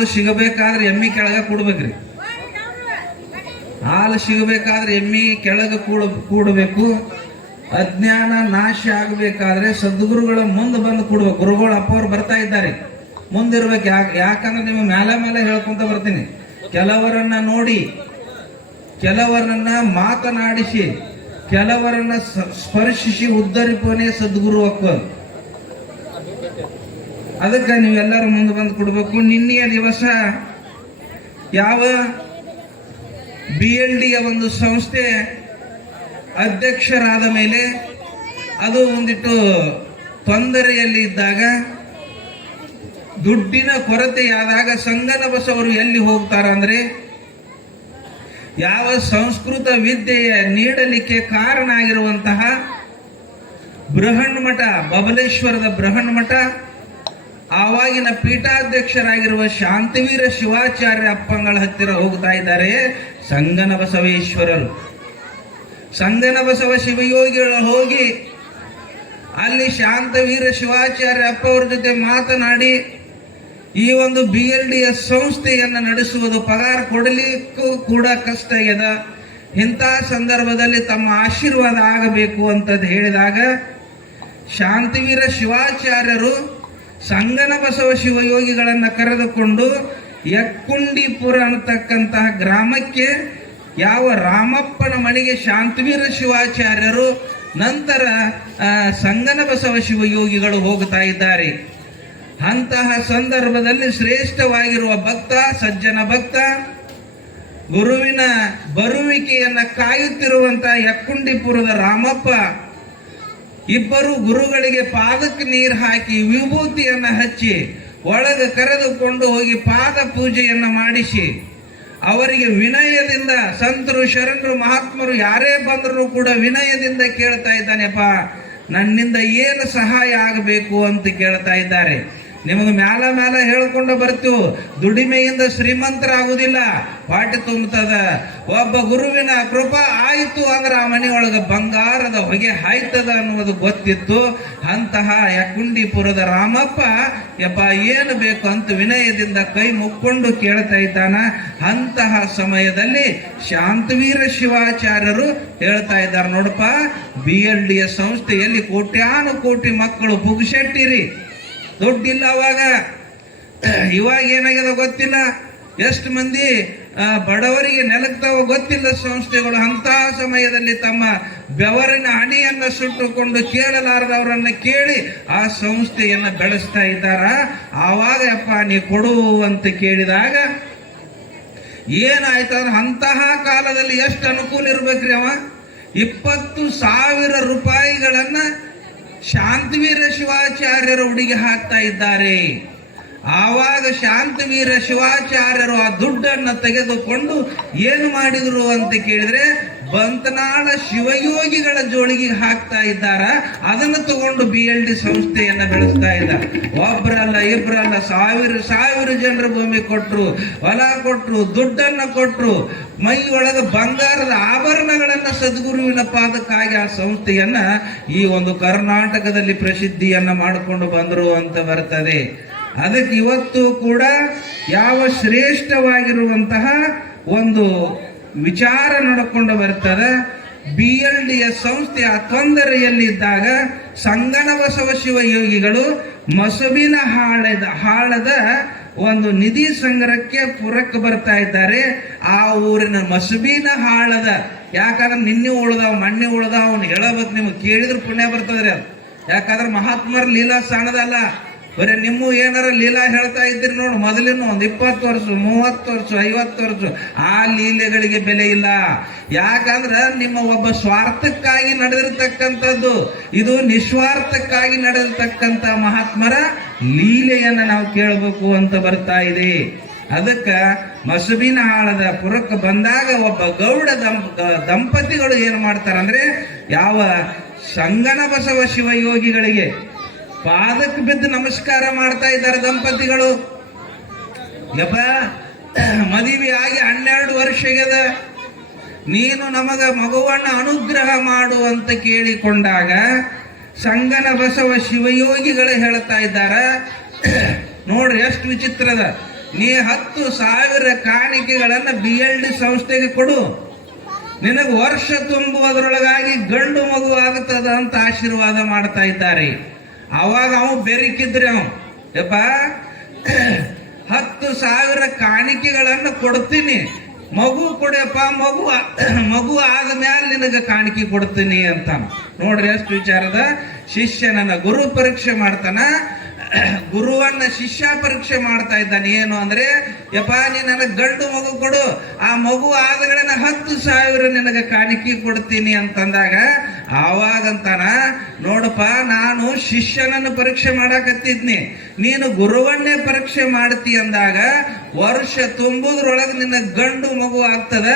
ಹಾಲು ಸಿಗಬೇಕಾದ್ರೆ ಎಮ್ಮಿ ಕೆಳಗ ಕೂಡ್ಬೇಕ್ರಿ. ಹಾಲು ಸಿಗಬೇಕಾದ್ರೆ ಎಮ್ಮಿ ಕೆಳಗೆ ಕೂಡಬೇಕು. ಅಜ್ಞಾನ ನಾಶ ಆಗಬೇಕಾದ್ರೆ ಸದ್ಗುರುಗಳ ಮುಂದೆ ಬಂದು ಕೂಡ್ಬೇಕು. ಗುರುಗಳು ಅಪ್ಪವ್ರು ಬರ್ತಾ ಇದ್ದಾರೆ, ಮುಂದಿರ್ಬೇಕು. ಯಾಕಂದ್ರೆ ನೀವು ಮೇಲೆ ಹೇಳ್ಕೊಂತ ಬರ್ತೀನಿ. ಕೆಲವರನ್ನ ನೋಡಿ, ಕೆಲವರನ್ನ ಮಾತನಾಡಿಸಿ, ಕೆಲವರನ್ನ ಸ್ಪರ್ಶಿಸಿ ಉದ್ಧರಿಪನೇ ಸದ್ಗುರು ಅಕ್ಬರ್. ಅದಕ್ಕೆ ನೀವೆಲ್ಲರೂ ಮುಂದೆ ಬಂದು ಕೊಡ್ಬೇಕು. ನಿನ್ನೆಯ ದಿವಸ ಯಾವ BLD ಒಂದು ಸಂಸ್ಥೆ ಅಧ್ಯಕ್ಷರಾದ ಮೇಲೆ ಅದು ಒಂದಿಟ್ಟು ತೊಂದರೆಯಲ್ಲಿ ಇದ್ದಾಗ, ದುಡ್ಡಿನ ಕೊರತೆಯಾದಾಗ ಸಂಗನ ಬಸವರು ಎಲ್ಲಿ ಹೋಗ್ತಾರ ಅಂದ್ರೆ, ಯಾವ ಸಂಸ್ಕೃತ ವಿದ್ಯೆಯ ನೀಡಲಿಕ್ಕೆ ಕಾರಣ ಆಗಿರುವಂತಹ ಬೃಹನ್ಮಠ, ಬಬಲೇಶ್ವರದ ಬೃಹನ್ಮಠ, ಆವಾಗಿನ ಪೀಠಾಧ್ಯಕ್ಷರಾಗಿರುವ ಶಾಂತವೀರ ಶಿವಾಚಾರ್ಯ ಅಪ್ಪಂಗಳ ಹತ್ತಿರ ಹೋಗ್ತಾ ಇದ್ದಾರೆ ಸಂಗನ ಬಸವೇಶ್ವರರು. ಸಂಗನ ಬಸವ ಶಿವಯೋಗಿಗಳು ಹೋಗಿ ಅಲ್ಲಿ ಶಾಂತವೀರ ಶಿವಾಚಾರ್ಯ ಅಪ್ಪ ಅವ್ರ ಜೊತೆ ಮಾತನಾಡಿ, ಈ ಒಂದು BLDಯ ಸಂಸ್ಥೆಯನ್ನು ನಡೆಸುವುದು ಪಗಾರ ಕೊಡಲಿಕ್ಕೂ ಕೂಡ ಕಷ್ಟ ಆಗ್ಯದ, ಇಂಥ ಸಂದರ್ಭದಲ್ಲಿ ತಮ್ಮ ಆಶೀರ್ವಾದ ಆಗಬೇಕು ಅಂತ ಹೇಳಿದಾಗ, ಶಾಂತವೀರ ಶಿವಾಚಾರ್ಯರು ಸಂಗನ ಬಸವ ಶಿವಯೋಗಿಗಳನ್ನು ಕರೆದುಕೊಂಡು ಯಕ್ಕುಂಡಿಪುರ ಅನ್ನತಕ್ಕಂತಹ ಗ್ರಾಮಕ್ಕೆ, ಯಾವ ರಾಮಪ್ಪನ ಮನೆಗೆ ಶಾಂತವೀರ ಶಿವಾಚಾರ್ಯರು, ನಂತರ ಸಂಗನ ಬಸವ ಶಿವಯೋಗಿಗಳು ಹೋಗ್ತಾ ಇದ್ದಾರೆ. ಅಂತಹ ಸಂದರ್ಭದಲ್ಲಿ ಶ್ರೇಷ್ಠವಾಗಿರುವ ಭಕ್ತ, ಸಜ್ಜನ ಭಕ್ತ, ಗುರುವಿನ ಬರುವಿಕೆಯನ್ನ ಕಾಯುತ್ತಿರುವಂತಹ ಯಕ್ಕುಂಡಿಪುರದ ರಾಮಪ್ಪ ಇಬ್ಬರು ಗುರುಗಳಿಗೆ ಪಾದಕ್ಕೆ ನೀರು ಹಾಕಿ ವಿಭೂತಿಯನ್ನ ಹಚ್ಚಿ ಒಳಗೆ ಕರೆದುಕೊಂಡು ಹೋಗಿ ಪಾದ ಪೂಜೆಯನ್ನ ಮಾಡಿಸಿ, ಅವರಿಗೆ ವಿನಯದಿಂದ, ಸಂತರು ಶರಣರು ಮಹಾತ್ಮರು ಯಾರೇ ಬಂದರೂ ಕೂಡ ವಿನಯದಿಂದ ಕೇಳ್ತಾ ಇದ್ದಾನೆಪ್ಪ, ನನ್ನಿಂದ ಏನು ಸಹಾಯ ಆಗಬೇಕು ಅಂತ ಕೇಳ್ತಾ ಇದ್ದಾರೆ. ನಿಮಗೆ ಮ್ಯಾಲ ಹೇಳ್ಕೊಂಡು ಬರ್ತೀವಿ, ದುಡಿಮೆಯಿಂದ ಶ್ರೀಮಂತರಾಗುವುದಿಲ್ಲ, ಪಾಠ ತುಂಬುತ್ತದ. ಒಬ್ಬ ಗುರುವಿನ ಕೃಪಾ ಆಯಿತು ಅಂದ್ರೆ ಆ ಮನೆಯೊಳಗೆ ಬಂಗಾರದ ಹೊಗೆ ಹಾಯ್ತದ ಅನ್ನುವುದು ಗೊತ್ತಿತ್ತು. ಅಂತಹ ಯಕ್ಕುಂಡಿಪುರದ ರಾಮಪ್ಪ ಯಪ್ಪ ಏನು ಬೇಕು ಅಂತ ವಿನಯದಿಂದ ಕೈ ಮುಕ್ಕೊಂಡು ಕೇಳ್ತಾ ಇದ್ದಾನ. ಅಂತಹ ಸಮಯದಲ್ಲಿ ಶಾಂತವೀರ ಶಿವಾಚಾರ್ಯರು ಹೇಳ್ತಾ ಇದ್ದಾರೆ, ನೋಡಪ್ಪ, BLDಯ ಸಂಸ್ಥೆಯಲ್ಲಿ ಕೋಟ್ಯಾನು ಕೋಟಿ ಮಕ್ಕಳು ಪುಗ್ಸೆಟ್ಟಿರಿ, ದುಡ್ಡಿಲ್ಲ ಇವಾಗ ಏನಾಗ್ಯದ ಗೊತ್ತಿಲ್ಲ, ಎಷ್ಟು ಮಂದಿ ಬಡವರಿಗೆ ನೆಲಕ್ತಾವ ಗೊತ್ತಿಲ್ಲ ಸಂಸ್ಥೆಗಳು. ಅಂತಹ ಸಮಯದಲ್ಲಿ ತಮ್ಮ ಬೆವರಿನ ಹಣಿಯನ್ನ ಸುಟ್ಟುಕೊಂಡು ಕೇಳಲಾರದವರನ್ನ ಕೇಳಿ ಆ ಸಂಸ್ಥೆಯನ್ನ ಬೆಳೆಸ್ತಾ ಇದ್ದಾರ. ಆವಾಗ ಅಪ್ಪ ನೀ ಕೊಡು ಅಂತ ಕೇಳಿದಾಗ ಏನಾಯ್ತಂದ್ರೆ, ಅಂತಹ ಕಾಲದಲ್ಲಿ ಎಷ್ಟು ಅನುಕೂಲ ಇರ್ಬೇಕ್ರಿ, ಅವ 20,000 ರೂಪಾಯಿಗಳನ್ನ ಶಾಂತವೀರ ಶಿವಾಚಾರ್ಯರು ಹುಡುಗಿ ಹಾಕ್ತಾ ಇದ್ದಾರೆ. ಆವಾಗ ಶಾಂತವೀರ ಶಿವಾಚಾರ್ಯರು ಆ ದುಡ್ಡನ್ನು ತೆಗೆದುಕೊಂಡು ಏನು ಮಾಡಿದ್ರು ಅಂತ ಕೇಳಿದ್ರೆ, ಬಂತನಾಳ ಶಿವಯೋಗಿಗಳ ಜೋಳಿಗೆ ಹಾಕ್ತಾ ಇದ್ದಾರ. ಅದನ್ನು ತಗೊಂಡು BLD ಸಂಸ್ಥೆಯನ್ನ ಬೆಳೆಸ್ತಾ ಇದ್ದಾರೆ. ಒಬ್ಬರಲ್ಲ ಇಬ್ಬರಲ್ಲ, ಸಾವಿರ ಜನರ ಭೂಮಿ ಕೊಟ್ರು, ಹೊಲ ಕೊಟ್ರು, ದುಡ್ಡನ್ನ ಕೊಟ್ರು, ಮೈ ಒಳಗೆ ಬಂಗಾರದ ಆಭರಣಗಳನ್ನ ಸದ್ಗುರುವಿನ ಪಾದಕ್ಕಾಗಿ ಆ ಸಂಸ್ಥೆಯನ್ನ ಈ ಒಂದು ಕರ್ನಾಟಕದಲ್ಲಿ ಪ್ರಸಿದ್ಧಿಯನ್ನ ಮಾಡಿಕೊಂಡು ಬಂದರು ಅಂತ ಬರ್ತದೆ. ಅದಕ್ಕೆ ಇವತ್ತು ಕೂಡ ಯಾವ ಶ್ರೇಷ್ಠವಾಗಿರುವಂತಹ ಒಂದು ವಿಚಾರ ನಡ್ಕೊಂಡು ಬರ್ತದೆ. BLDಯ ಸಂಸ್ಥೆ ಆ ತೊಂದರೆಯಲ್ಲಿದ್ದಾಗ ಸಂಗನ ಬಸವ ಶಿವಯೋಗಿಗಳು ಮಸುಬಿನ ಹಾಳದ ಒಂದು ನಿಧಿ ಸಂಗ್ರಹಕ್ಕೆ ಪುರಕ್ಕೆ ಬರ್ತಾ ಇದ್ದಾರೆ. ಆ ಊರಿನ ಮಸುಬಿನ ಹಾಳದ, ಯಾಕಂದ್ರೆ ನಿನ್ನೆ ಉಳ್ದಾವ್ ಮಣ್ಣೆ ಉಳ್ದಾವ್ ಅವ್ನು ಹೇಳಬೇಕು, ನಿಮ್ಗೆ ಕೇಳಿದ್ರೆ ಪುಣ್ಯ ಬರ್ತದ್ರಿ ಅದು. ಯಾಕಂದ್ರೆ ಮಹಾತ್ಮರ ಲೀಲಾ ಸಣ್ಣದಲ್ಲ, ಬರೀ ನಿಮ್ಮ ಏನಾರ ಲೀಲಾ ಹೇಳ್ತಾ ಇದ್ದೀರಿ ನೋಡಿ, ಮೊದಲಿನ ಒಂದು 20 ವರ್ಷ 30 ವರ್ಷ 50 ವರ್ಷ ಆ ಲೀಲೆಗಳಿಗೆ ಬೆಲೆ ಇಲ್ಲ. ಯಾಕಂದ್ರೆ ನಿಮ್ಮ ಒಬ್ಬ ಸ್ವಾರ್ಥಕ್ಕಾಗಿ ನಡೆದಿರ್ತಕ್ಕಂಥದ್ದು, ಇದು ನಿಸ್ವಾರ್ಥಕ್ಕಾಗಿ ನಡೆದಿರ್ತಕ್ಕಂಥ ಮಹಾತ್ಮರ ಲೀಲೆಯನ್ನ ನಾವು ಕೇಳಬೇಕು ಅಂತ ಬರ್ತಾ ಇದೆ. ಅದಕ್ಕೆ ಮಸುಬಿನ ಹಾಳದ ಪುರಕ್ಕೆ ಬಂದಾಗ ಒಬ್ಬ ಗೌಡ ದಂಪತಿಗಳು ಏನು ಮಾಡ್ತಾರಂದ್ರೆ, ಯಾವ ಸಂಗನ ಬಸವ ಶಿವಯೋಗಿಗಳಿಗೆ ಪಾದಕ್ಕೆ ಬಿದ್ದು ನಮಸ್ಕಾರ ಮಾಡ್ತಾ ಇದ್ದಾರೆ ದಂಪತಿಗಳು. ಯಪ್ಪ, ಮದುವೆ ಆಗಿ 12 ವರ್ಷ ಆಗ್ಯದ, ನೀನು ನಮಗ ಮಗುವನ್ನ ಅನುಗ್ರಹ ಮಾಡು ಅಂತ ಕೇಳಿಕೊಂಡಾಗ ಸಂಗನ ಬಸವ ಶಿವಯೋಗಿಗಳು ಹೇಳ್ತಾ ಇದ್ದಾರ, ನೋಡ್ರಿ ಎಷ್ಟು ವಿಚಿತ್ರದ. ನೀ 10,000 ಕಾಣಿಕೆಗಳನ್ನ BLD ಸಂಸ್ಥೆಗೆ ಕೊಡು, ನಿನಗೆ ವರ್ಷ ತುಂಬುವುದರೊಳಗಾಗಿ ಗಂಡು ಮಗು ಆಗುತ್ತದ ಅಂತ ಆಶೀರ್ವಾದ ಮಾಡ್ತಾ ಇದ್ದಾರೆ. ಅವಾಗ ಅವ ಬೆರಿಕಿದ್ರೆ ಅವ ಯಪ್ಪ 10,000 ಕಾಣಿಕೆಗಳನ್ನು ಕೊಡ್ತೀನಿ, ಮಗು ಕೊಡಪ್ಪ, ಮಗು ಆದ್ಮೇಲೆ ನಿನಗೆ ಕಾಣಿಕೆ ಕೊಡ್ತೀನಿ ಅಂತ. ನೋಡ್ರಿ ಎಷ್ಟು ವಿಚಾರದ ಶಿಷ್ಯನನ್ನ ಗುರು ಪರೀಕ್ಷೆ ಮಾಡ್ತಾನ, ಗುರುವನ್ನ ಶಿಷ್ಯ ಪರೀಕ್ಷೆ ಮಾಡ್ತಾ ಇದ್ದಾನೆ. ಏನು ಅಂದ್ರೆ, ಯಪ್ಪ ನೀ ನನಗೆ ಗಂಡು ಮಗು ಕೊಡು, ಆ ಮಗು ಆದಗಳನ್ನ 10,000 ನಿನಗೆ ಕಾಣಿಕೆ ಕೊಡ್ತೀನಿ ಅಂತಂದಾಗ ಆವಾಗಂತಾನ, ನೋಡಪ್ಪ ನಾನು ಶಿಷ್ಯನನ್ನು ಪರೀಕ್ಷೆ ಮಾಡಾಕತ್ತಿದ್ನಿ, ನೀನು ಗುರುವನ್ನೇ ಪರೀಕ್ಷೆ ಮಾಡ್ತಿ ಅಂದಾಗ ವರ್ಷ ತುಂಬುದ್ರೊಳಗೆ ನಿನ್ನ ಗಂಡು ಮಗು ಆಗ್ತದ.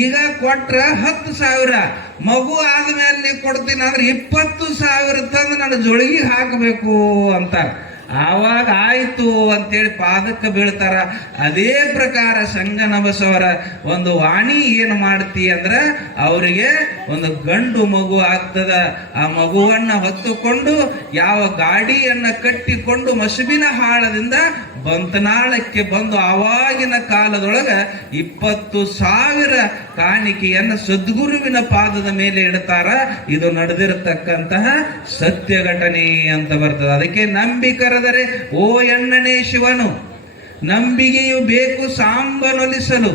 ಈಗ ಕೊಟ್ರ 10,000, ಮಗು ಆದ್ಮೇಲೆ ನೀ ಕೊಡ್ತೀನಿ ಅಂದ್ರೆ 20,000 ತಂದು ನನ್ನ ಜೋಳಿಗೆ ಹಾಕಬೇಕು ಅಂತ. ಆವಾಗ ಆಯ್ತು ಅಂತೇಳಿ ಪಾದಕ್ಕೆ ಬೀಳ್ತಾರ. ಅದೇ ಪ್ರಕಾರ ಸಂಗನ ಬಸವರ ಒಂದು ವಾಣಿ ಏನು ಮಾಡ್ತಿ ಅಂದ್ರ ಅವರಿಗೆ ಒಂದು ಗಂಡು ಮಗು ಆಗ್ತದ. ಆ ಮಗುವನ್ನ ಹೊತ್ತುಕೊಂಡು ಯಾವ ಗಾಡಿಯನ್ನ ಕಟ್ಟಿಕೊಂಡು ಮಸುಬಿನ ಹಾಳದಿಂದ ಬಂತನಾಳಕ್ಕೆ ಬಂದು ಆವಾಗಿನ ಕಾಲದೊಳಗ 20,000 ಕಾಣಿಕೆಯನ್ನು ಸದ್ಗುರುವಿನ ಪಾದದ ಮೇಲೆ ಇಡ್ತಾರ. ಇದು ನಡೆದಿರತಕ್ಕಂತಹ ಸತ್ಯ ಘಟನೆ ಅಂತ ಬರ್ತದೆ. ಅದಕ್ಕೆ ನಂಬಿಕರದರೆ ಓ ಎಣ್ಣನೆ ಶಿವನು, ನಂಬಿಕೆಯು ಬೇಕು ಸಾಂಬನೊಲಿಸಲು.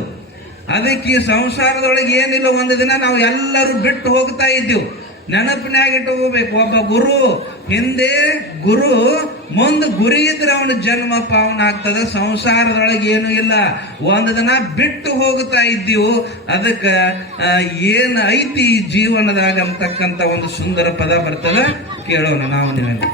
ಅದಕ್ಕೆ ಈ ಸಂಸಾರದೊಳಗೆ ಏನಿಲ್ಲ, ಒಂದು ದಿನ ನಾವು ಎಲ್ಲರೂ ಬಿಟ್ಟು ಹೋಗ್ತಾ ಇದ್ದೀವಿ, ನೆನಪಿನಾಗ ಇಟ್ಟುಕೋಬೇಕು. ಒಬ್ಬ ಗುರು ಹಿಂದೆ ಗುರು, ಮುಂದೆ ಗುರಿ ಇದ್ರೆ ಅವನ ಜನ್ಮ ಪಾವನ ಆಗ್ತದ. ಸಂಸಾರದೊಳಗೆ ಏನು ಇಲ್ಲ, ಒಂದು ದಿನ ಬಿಟ್ಟು ಹೋಗ್ತಾ ಇದ್ದೀವು. ಅದಕ್ಕೆ ಏನು ಐತಿ ಜೀವನದಾಗ ಅಂತಕ್ಕಂಥ ಒಂದು ಸುಂದರ ಪದ ಬರ್ತದ, ಕೇಳೋಣ ನಾವು ನೀವೇನು.